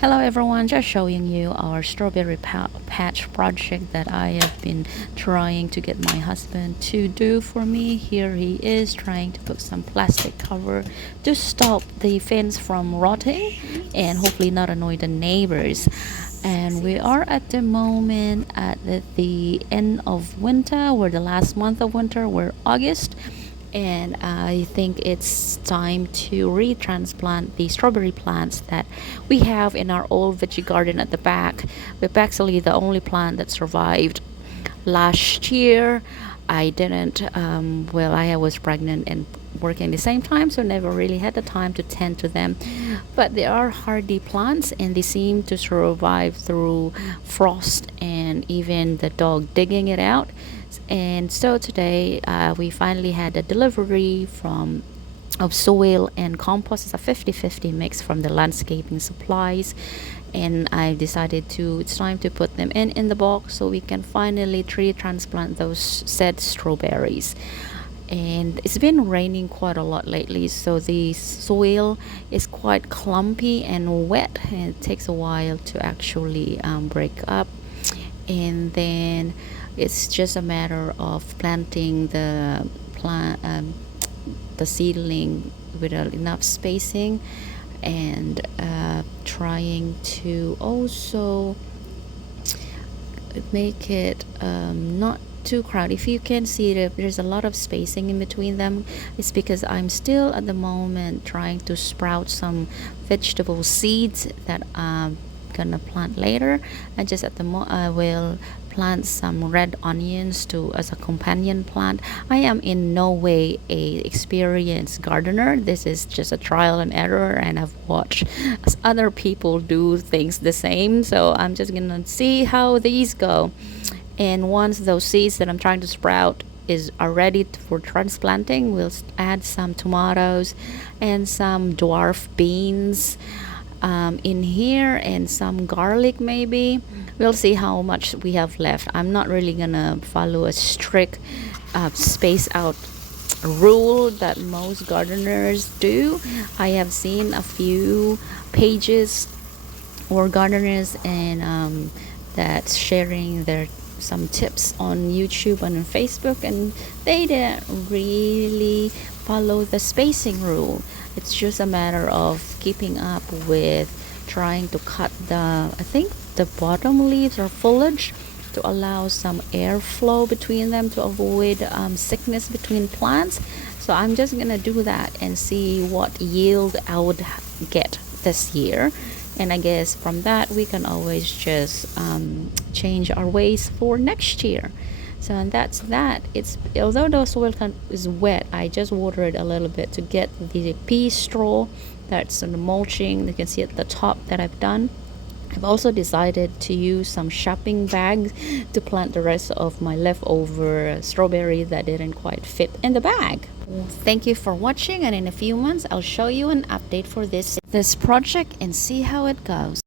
Hello everyone, just showing you our strawberry patch project that I have been trying to get my husband to do for me. Here he is trying to put some plastic cover to stop the fence from rotting and hopefully not annoy the neighbors. And we are at the moment at the end of winter. We're the last month of winter. We're August, and I think it's time to retransplant the strawberry plants that we have in our old veggie garden at the back. We're actually the only plant that survived last year. I didn't, I was pregnant and working at the same time, so never really had the time to tend to them. But they are hardy plants and they seem to survive through frost and even the dog digging it out. And so today we finally had a delivery from of soil and compost. It's a 50-50 mix from the landscaping supplies, and I decided to it's time to put them in the box so we can finally tree transplant those said strawberries. And it's been raining quite a lot lately, so the soil is quite clumpy and wet, and it takes a while to actually break up. And then it's just a matter of planting the seedling with enough spacing, and trying to also make it not too crowded. If you can see that there's a lot of spacing in between them, it's because I'm still at the moment trying to sprout some vegetable seeds that I'm gonna plant later. And just at the I will plant some red onions to as a companion plant. I am in no way a experienced gardener. This is just a trial and error, and I've watched as other people do things the same, so I'm just gonna see how these go. And once those seeds that I'm trying to sprout are ready for transplanting, we'll add some tomatoes and some dwarf beans in here, and some garlic maybe. We'll see how much we have left. I'm not really gonna follow a strict space out rule that most gardeners do. I have seen a few pages or gardeners and that's sharing their some tips on YouTube and on Facebook, and they didn't really follow the spacing rule. It's just a matter of keeping up with trying to cut I think the bottom leaves or foliage to allow some airflow between them to avoid sickness between plants. So I'm just gonna do that and see what yield I would get this year. And I guess from that we can always just change our ways for next year. So, and that's that. It's although the soil is wet, I just water it a little bit to get the pea straw that's in the mulching. You can see at the top that I've done. I've also decided to use some shopping bags to plant the rest of my leftover strawberry that didn't quite fit in the bag. Thank you for watching, and in a few months I'll show you an update for this project and see how it goes.